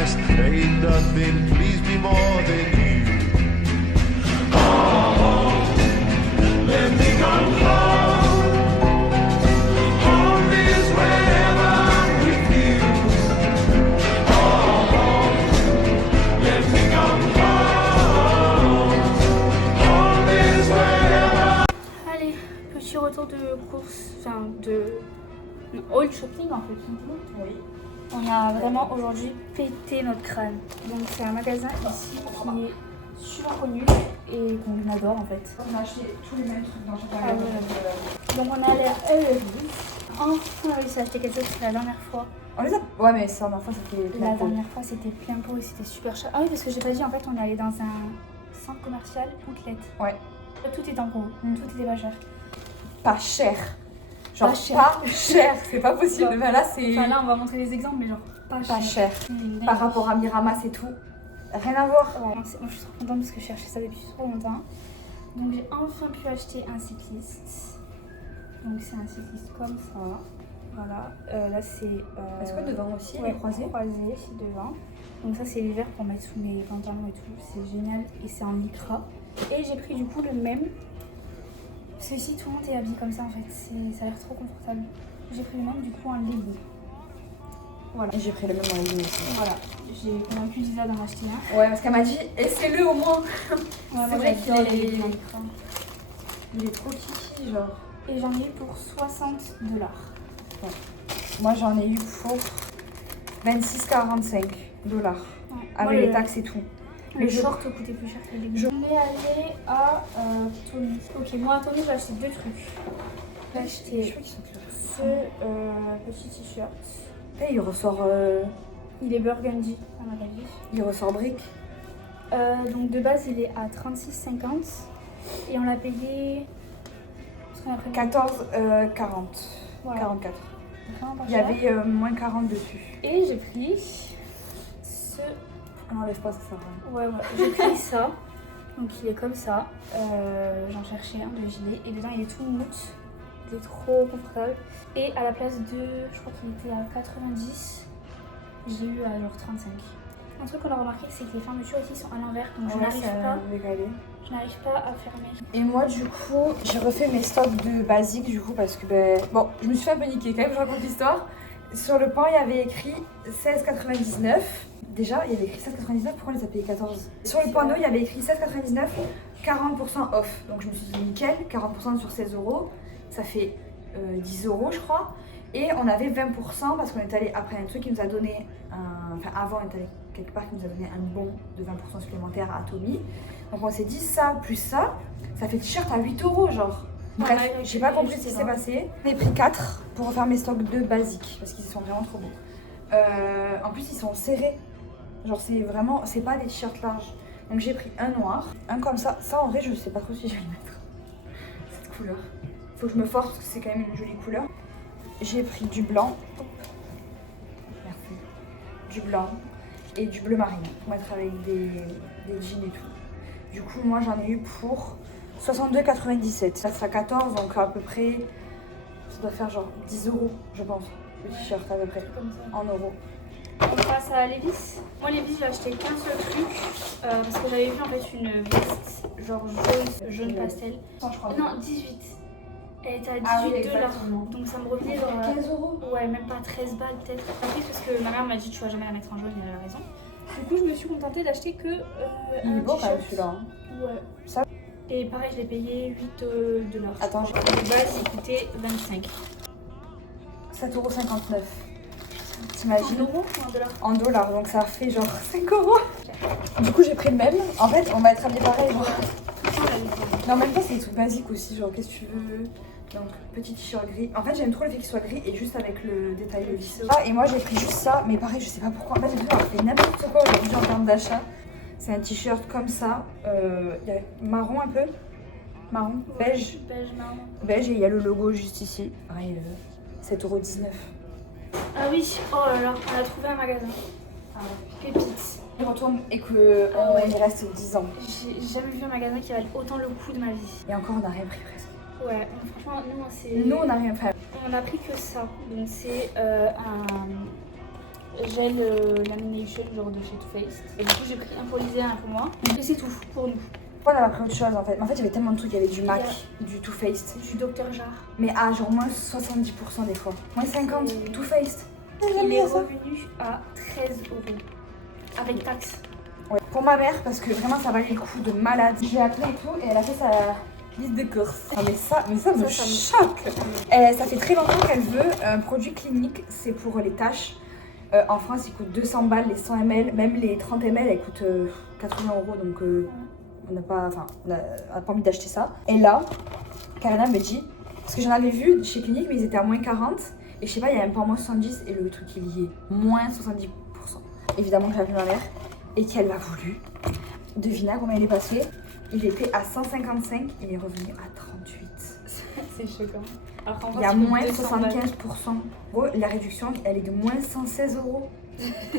past ain't nothing please me more than you. Oh, let me come home. Home is wherever I'm with you. Oh, let me come home. Home is wherever. Allez, petit retour de course, enfin de haul shopping en fait. Oui. On a vraiment aujourd'hui pété notre crâne. Donc c'est un magasin ici qui est super connu et qu'on adore en fait. On a acheté tous les mêmes trucs dans chaque Ah magasin. ouais. Donc on est allé à Ellery. Enfin on a réussi à acheter quelque chose que la dernière fois. On les a... Ouais, mais ça, la dernière fois, c'était plein La pot. dernière fois c'était plein pot et c'était super cher. Ah oui, parce que j'ai pas dit, en fait on est allé dans un centre commercial outlet. Ouais. Tout est en gros, tout était pas cher. Pas cher. Genre Pas cher. pas cher, c'est pas possible. Enfin, là, c'est Enfin là on va montrer les exemples mais genre pas cher. pas cher. Par rapport à Miramas et tout, rien à voir. Ouais, moi je suis trop contente parce que je cherchais ça depuis trop longtemps. Donc j'ai enfin pu acheter un cycliste. Donc c'est un cycliste comme ça. Voilà. Là c'est. Est-ce que devant aussi, ouais, les croisés c'est devant. Donc ça c'est l'hiver pour mettre sous mes pantalons et tout. C'est génial et c'est en lycra. Et j'ai pris du coup le même. Parce que ici tout le monde est habillé comme ça en fait. Ça a l'air trop confortable. J'ai pris le même du coup en legging. Voilà. Et j'ai pris le même en ligne aussi. Voilà. J'ai convaincu Lisa d'en acheter un. Ouais, parce qu'elle m'a dit, essaie-le au moins. Ouais, moi vrai qu'il j'adore est- les leggings en lycra. Il est trop kiki, genre. Et j'en ai eu pour $60. Moi, j'en ai eu pour 26,45 $. Ouais. Avec Moi, les taxes et tout. Le short coûtait plus cher que les leggings. On est allé à Tommy. Ok, moi à Tommy j'ai acheté deux trucs. J'ai Je acheté crois qu'ils sont clairs. ce petit t-shirt. Et il ressort, Il est burgundy à mon avis. il ressort brique. Donc de base il est à 36,50 et on l'a payé. Parce qu'on a pris 14,40. Voilà. 44. Vraiment pas Il y cher. avait moins 40 dessus. Et j'ai pris ce. On enlève pas, ça sert à rien. Ouais, j'ai pris ça. Donc il est comme ça. J'en cherchais un de gilet et dedans il est tout mousse. Il est trop confortable. Et à la place de, je crois qu'il était à 90, j'ai eu à genre 35. Un truc qu'on a remarqué, c'est que les fermetures ici sont à l'envers, donc je n'arrive pas à fermer. Et moi, du coup, j'ai refait mes stocks de basiques, du coup, parce que, bon, je me suis fait un peu niquer quand même, je raconte l'histoire. Sur le pan, il y avait écrit 16,99. Déjà, il y avait écrit 16,99, pourquoi on les a payés 14? Sur le panneau, il y avait écrit 16,99, 40% off. Donc je me suis dit nickel, 40% sur 16 €, ça fait 10 € je crois. Et on avait 20% parce qu'on est allé après un truc qui nous a donné enfin avant on est allé quelque part qui nous a donné un bon de 20% supplémentaire à Tommy. Donc on s'est dit ça plus ça fait le t-shirt à 8 € genre. Bref, Ouais, j'ai pas compris ce qui c'est s'est vrai. passé. J'ai pris 4 pour refaire mes stocks de basiques parce qu'ils sont vraiment trop beaux. En plus ils sont serrés. Genre c'est vraiment, c'est pas des t-shirts larges. Donc j'ai pris un noir, un comme ça. Ça en vrai je sais pas trop si je vais le mettre. Cette couleur. Faut que je me force parce que c'est quand même une jolie couleur. J'ai pris du blanc. Merci. Du blanc et du bleu marine pour mettre avec des jeans et tout. Du coup moi j'en ai eu pour 62,97. Ça sera 14 donc à peu près ça doit faire genre 10 € je pense. Le t-shirt à peu près Comme ça. en euros. On passe à Levi's. Moi Levi's j'ai acheté qu'un seul truc parce que j'avais vu en fait une veste genre jaune pastel. Je crois. Non 18. Elle était à 18 Ah oui, $. exactement. Donc ça me revenait genre 15 €. ouais même pas 13 balles peut-être. Après parce que ma mère m'a dit tu vas jamais la mettre en jaune, elle a raison. Du coup je me suis contentée d'acheter que Il est un beau quand même t-shirt. celui-là. Hein. Ouais. Ça. Et pareil je l'ai payé 8 $. Attends, De base il coûtait 25. 7,59 €. En T'imagines? euros ou en dollars? En dollars, donc ça fait genre 5 €. Du coup, j'ai pris le même. En fait, on va être habillés pareil. Genre. Non, même pas, c'est des trucs basiques aussi. Genre, qu'est-ce que tu veux? Donc, petit t-shirt gris. En fait, j'aime trop le fait qu'il soit gris et juste avec le détail de lisse. Ah, et moi, j'ai pris juste ça, mais pareil, je sais pas pourquoi. En fait, j'ai l'impression d'avoir fait n'importe quoi aujourd'hui en termes d'achat. C'est un t-shirt comme ça. Il y a marron un peu. Marron, beige. Beige marron. Beige et il y a le logo juste ici. Pareil, 7,19 €. Ah oui, oh là là, on a trouvé un magasin. Pépites. Je retourne et que il reste 10 ans. J'ai jamais vu un magasin qui valait autant le coup de ma vie. Et encore, on n'a rien pris presque. Ouais, franchement, nous, Nous, on n'a rien fait. on a pris que ça. Donc, c'est gel lamination genre de chez Too Faced. Et du coup j'ai pris un pour Lisa et un pour moi. Et c'est tout pour nous. On a pris autre chose en fait. Mais en fait, il y avait tellement de trucs. Il y avait du MAC, du Too Faced. Du Dr Jar. Mais à genre moins 70% des fois. Moins 50, Et- Too Faced. Il est revenu à 13 €. Avec taxe. Ouais. Pour ma mère, parce que vraiment ça valait le coup de malade. Je l'ai appelée et tout, et elle a fait sa liste de courses. Ah, mais ça me Ça me choque. Ça fait très longtemps qu'elle veut un produit clinique, c'est pour les taches. En France, il coûte 200 balles, les 100 ml, même les 30 ml, elles coûtent 80 €. Donc on n'a pas envie d'acheter ça. Et là, Karina me dit, parce que j'en avais vu chez Clinique, mais ils étaient à moins 40. Et je sais pas, il y a même pas moins 70 et le truc il y est moins 70%. Évidemment que j'ai appelé ma mère et qu'elle m'a voulu. Devinez combien il est passé. Il était à 155 et il est revenu à 38. C'est choquant. Alors qu'en Il y a France, moins c'est 75%. Gros, la réduction, elle est de moins 116 €.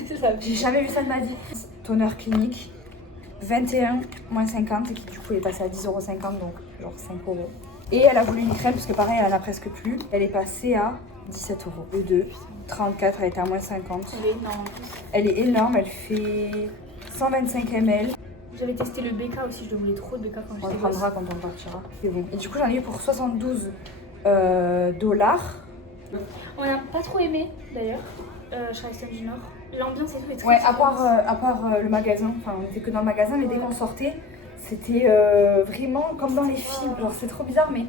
200 J'ai jamais vu ça de ma vie. Toner clinique, 21 moins 50 et qui du coup est passé à 10,50 €, donc genre 5 €. Et elle a voulu une crème parce que pareil, elle en a presque plus. Elle est passée à 17 €. Le 2, 34, elle était à moins 50. Elle est énorme en plus. Elle est énorme, elle fait 125 ml. J'avais testé le BK aussi, je voulais trop de BK quand On le j'étais prendra quand on partira. C'est bon. Et du coup, j'en ai eu pour 72 $. On n'a pas trop aimé d'ailleurs, chez Aston du Nord. L'ambiance et tout est très Ouais, à différente. part le magasin. Enfin, on était que dans le magasin, mais dès qu'on sortait, c'était vraiment comme dans les films. Genre, c'est trop bizarre, mais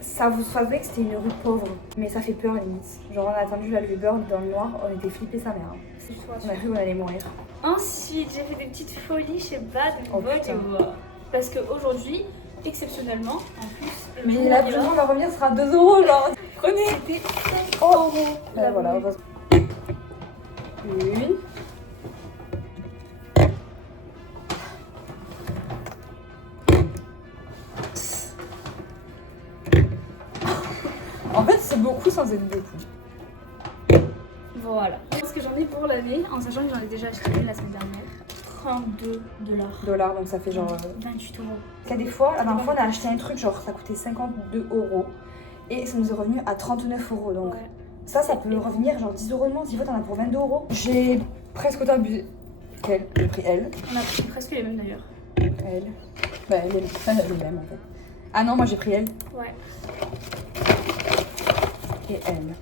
ça vous savait que c'était une rue pauvre. Mais ça fait peur, limite. Genre, on a attendu la levée dans le noir, on était flippés sa mère. C'est trop On a cru qu'on allait mourir. Ensuite, j'ai fait des petites folies chez Bad Oh, putain. Body. Parce qu'aujourd'hui, exceptionnellement, en plus, Mais la plus grande va revenir sera 2 €, genre. Prenez. c'était 5 Oh. €. Ben voilà, heureusement. Une. En fait, c'est beaucoup sans être beaucoup. Voilà. Ce que j'en ai pour l'année, en sachant que j'en ai déjà acheté une la semaine dernière. 32 $. Donc ça fait genre. 28 €. Il y a des fois, la dernière fois, on a acheté un truc, genre ça coûtait 52 € et ça nous est revenu à 39 €. Donc Ouais. ça peut revenir genre 10 € de moins. Si vous, t'en as pour 22 €. J'ai presque autant abusé qu'elle. J'ai pris elle. On a pris presque les mêmes d'ailleurs. Elle. Bah, elle est le même en fait. Ah non, moi j'ai pris elle Ouais. et elle.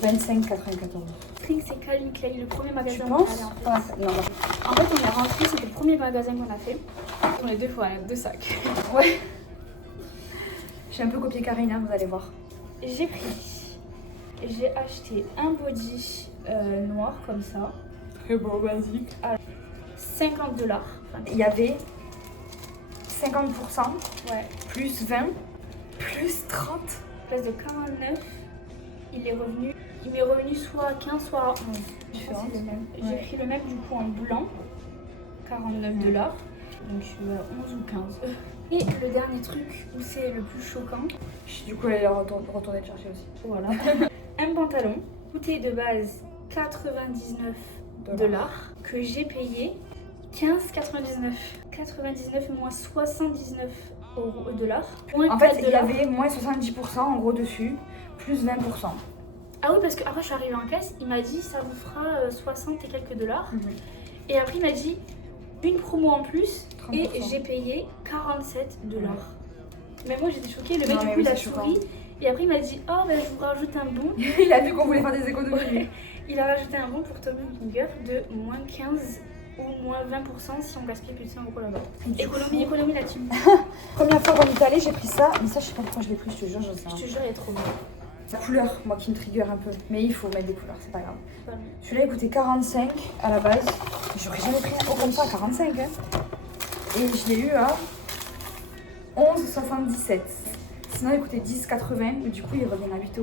25,94 €. Spring, c'est Calvin Klein, le premier Tu magasin où on penses? est allé en fait. Ouais, non, En fait, on est rentré, c'était le premier magasin qu'on a fait. On est 2 fois, 2 sacs. ouais. J'ai un peu copié Karina, vous allez voir. J'ai acheté un body noir comme ça, Très beau, basique. à 50 $. Enfin, Il y avait 50%, ouais, plus 20, plus 30. place de 49, il m'est revenu soit à 15, soit à 11. Différent. C'est le même. Ouais. J'ai pris le même du coup en blanc, 49 $. Donc 11 ou 15. Et le dernier truc où c'est le plus choquant, Du coup, elle est retournée le chercher aussi. voilà, un pantalon, coûtait de base 99 $ que j'ai payé 15,99. 99 moins 79 $. Moins En fait, 4 il y avait moins 70% en gros dessus, plus 20%. Ah oui, parce qu'après je suis arrivée en caisse, il m'a dit ça vous fera 60 et quelques $. Mhm. Et après il m'a dit une promo en plus 30%. et j'ai payé 47 $. Mais moi j'étais choquée, le mec Non, du mais coup oui, il a c'est choquant. souri. Et après il m'a dit oh ben je vous rajoute un bon. Il a vu qu'on voulait faire des économies. Il a rajouté un bon pour Tommy Hilfiger de moins 15 ou moins 20% si on gaspille plus de 100 € là-bas. Économie là-dessus. Première fois qu'on est allé, j'ai pris ça, mais ça, je sais pas pourquoi je l'ai pris, je te jure, je sais Je pas. te jure, il est trop bon. La couleur, moi qui me trigger un peu. Mais il faut mettre des couleurs, c'est pas grave. C'est pas mal. Celui-là, il coûtait 45 à la base. J'aurais jamais pris un haut comme ça à 45. Hein. Et je l'ai eu à 11,77. Sinon, il coûtait 10,80. Mais du coup, il revient à 8 €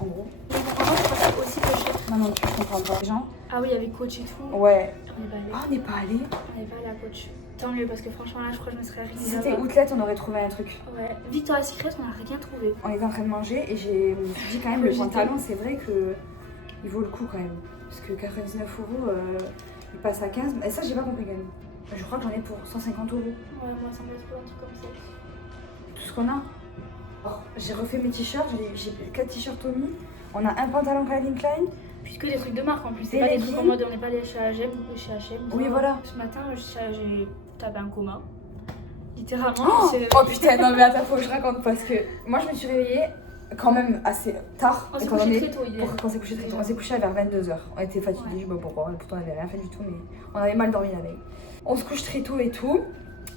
en gros. Mais par contre, je crois que c'est aussi peu cher. Non, non, je comprends pas. Les gens, Ah oui, avec coach et tout. ouais. On n'est pas allé. Ah, on n'est pas allé. On n'est pas allé à coach. Tant mieux parce que franchement là, je crois que je me serais Si arrêtée. c'était Outlet, on aurait trouvé un truc. Ouais. Victoria's Secret, on n'a rien trouvé. On était en train de manger et je me suis dit quand même, le pantalon, c'est vrai que il vaut le coup quand même. Parce que 99 €, il passe à 15. Et ça, j'ai pas compris quand même. Je crois que j'en ai pour 150 €. Ouais, moi ça me laisse trop un truc comme ça. Tout ce qu'on a. Alors, j'ai refait mes t-shirts, j'ai 4 t-shirts Tommy. On a un pantalon Calvin Klein, Puis que des trucs de marque en plus, c'est Des pas des trucs en leggings. mode on n'est pas allé chez H&M ou chez H&M. Oui, voilà. Ce matin, j'ai tapé un coma. Littéralement. Oh, c'est- oh putain, non mais attends, faut que je raconte parce que moi je me suis réveillée quand même assez tard. On s'est étant couché donné- très tôt hier. On s'est couché très tôt. On s'est couché vers 22h. On était fatigués, je sais pas pourquoi. Pourtant on avait rien fait du tout, mais on avait mal dormi la veille. On se couche très tôt et tout.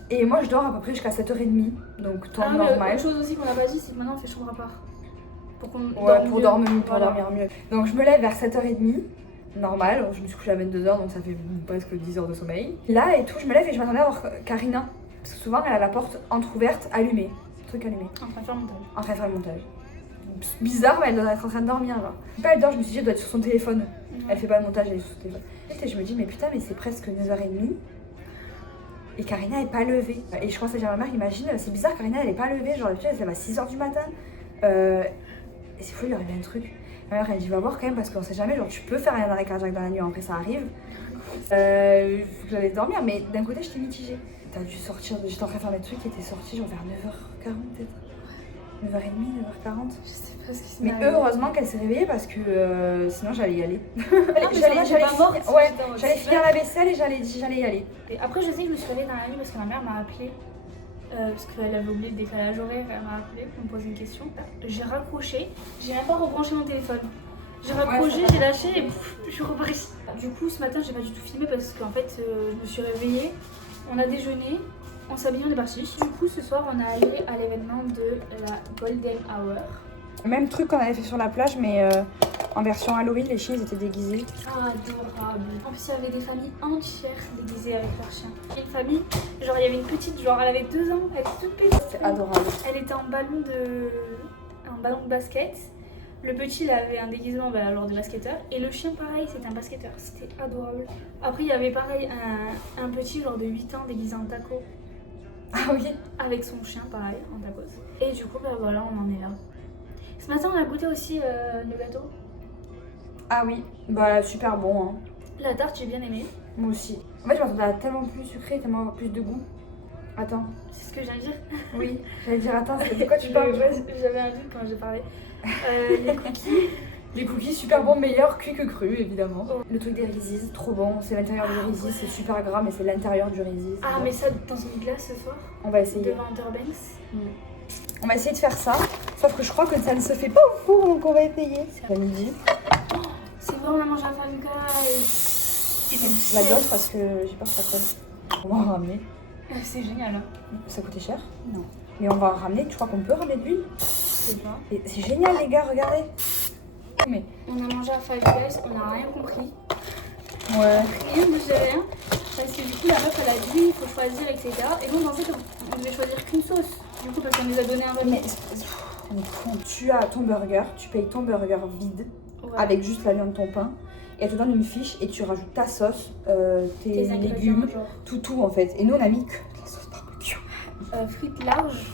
Et moi je dors à peu près jusqu'à 7h30. Donc temps Ah, mais normal. autre chose aussi qu'on n'a pas dit, c'est que maintenant on fait chambre à part. Pour qu'on Ouais, dorme pour mieux. dormir, Voilà. mieux. Donc je me lève vers 7h30. Normal, je me suis couchée à 22h donc ça fait presque 10 heures de sommeil. Là et tout, je me lève et je m'attendais à voir Karina. Parce que souvent elle a la porte entrouverte, allumée. Truc allumé. En train de faire montage. En train de faire le montage. Bizarre, mais elle doit être en train de dormir là. Pas elle dort, je me suis dit elle doit être sur son téléphone. Elle fait pas le montage, elle est sur son téléphone. Et je me dis mais putain mais c'est presque 9h30. Et Karina est pas levée. Et je commence à dire à ma mère, imagine, c'est bizarre, Karina elle est pas levée. Genre d'habitude elle se lève à 6h du matin. Et c'est fou, il lui arrive un truc. Ma mère elle dit va voir quand même parce qu'on sait jamais, genre tu peux faire un arrêt cardiaque dans la nuit, après ça arrive. Faut que j'allais dormir, mais d'un côté j'étais mitigée. T'as dû sortir, j'étais en train de faire mes trucs et t'es sortie genre vers 9h40 peut-être. 9h30, 9h40. Je sais pas ce qui se Mais passe. heureusement qu'elle s'est réveillée parce que sinon j'allais y aller. Ah, mais ça va, t'es pas morte, ouais, j'étais en mode, j'allais c'est finir vrai. la vaisselle et j'allais y aller. Et après, je sais que je me suis réveillée dans la nuit parce que ma mère m'a appelée. Parce qu'elle avait oublié le décalage horaire, elle m'a appelé pour me poser une question. J'ai raccroché, j'ai même pas rebranché mon téléphone. J'ai raccroché, ça va. j'ai lâché et pouf, je suis repartie. Du coup, ce matin, j'ai pas du tout filmé parce qu'en fait, je me suis réveillée, on a déjeuné, on s'habille, on est parti. Du coup, ce soir, on est allé à l'événement de la Golden Hour. Même truc qu'on avait fait sur la plage, mais en version Halloween, les chiens ils étaient déguisés. Adorable. En plus, il y avait des familles entières déguisées avec leurs chiens. Une famille, genre, il y avait une petite, genre, elle avait 2 ans, elle était toute petite. C'est adorable. Elle était en ballon de basket. Le petit, il avait un déguisement alors de basketteur. Et le chien, pareil, c'était un basketteur. C'était adorable. Après, il y avait pareil un petit, genre de 8 ans, déguisé en taco. Ah oui. Avec son chien, pareil, en tacos. Et du coup, voilà, on en est là. Ce matin, on a goûté aussi le gâteau. Ah oui, bah super bon hein. La tarte, j'ai bien aimé. Moi aussi. En fait je m'attendais à tellement plus sucré, tellement plus de goût. Attends. C'est ce que je viens de dire. Oui, j'allais dire attends, c'est de quoi tu parles? J'avais un doute quand j'ai parlé. Les cookies. Les cookies super bons, meilleurs cuits que crus évidemment. Le truc des Reese's, trop bon. C'est l'intérieur du Reese's, c'est super gras mais c'est l'intérieur du Reese's. Ah, mais ça dans une glace ce soir, On va essayer. devant Underbanks. On va essayer de faire ça. Sauf que je crois que ça ne se fait pas au four donc on va essayer. C'est à midi. C'est bon, on a mangé un Five Guys. La gosse parce que j'ai peur que ça colle. On va en ramener. C'est génial. Hein. Ça coûtait cher. Non. Mais on va en ramener, tu crois qu'on peut ramener de l'huile? Je sais pas. Et c'est génial les gars, regardez. Mais On a mangé un Five Guys, on n'a rien compris. ouais. Rien, moi j'ai rien. Parce que du coup, la meuf elle a dit il faut choisir, etc. Et donc en fait, on devait choisir qu'une sauce. Du coup, parce qu'elle nous a donné un repas. Mais on est con. Tu as ton burger, tu payes ton burger vide Ouais. avec juste la viande de ton pain. Et elle te donne une fiche et tu rajoutes ta sauce, tes Tes ingrédients, légumes, genre. tout en fait. Et nous on a mis que de la sauce barbecue. Frites larges,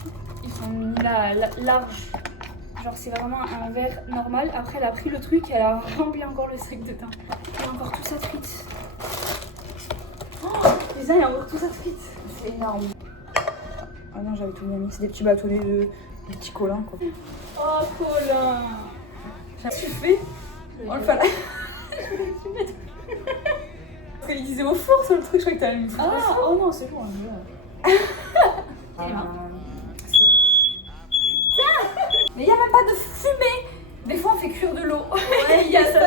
ils sont mis là, large. Genre c'est vraiment un verre normal. Après elle a pris le truc et elle a rempli encore le sac dedans. Il y a encore tout ça de frites. Oh, putain, il y a encore tout ça de frites. C'est énorme. Ah non, j'avais tout bien mis. C'est des petits bâtonnets de des petits collants quoi. Oh Colin. Qu'est-ce que tu fais? On le fait là. Parce qu'elle disait au four sur le truc, je crois que t'allais me foutre. Ah, oh non, c'est bon. Mais il n'y a même pas de fumée. Des fois on fait cuire de l'eau. Ouais, il y a ça.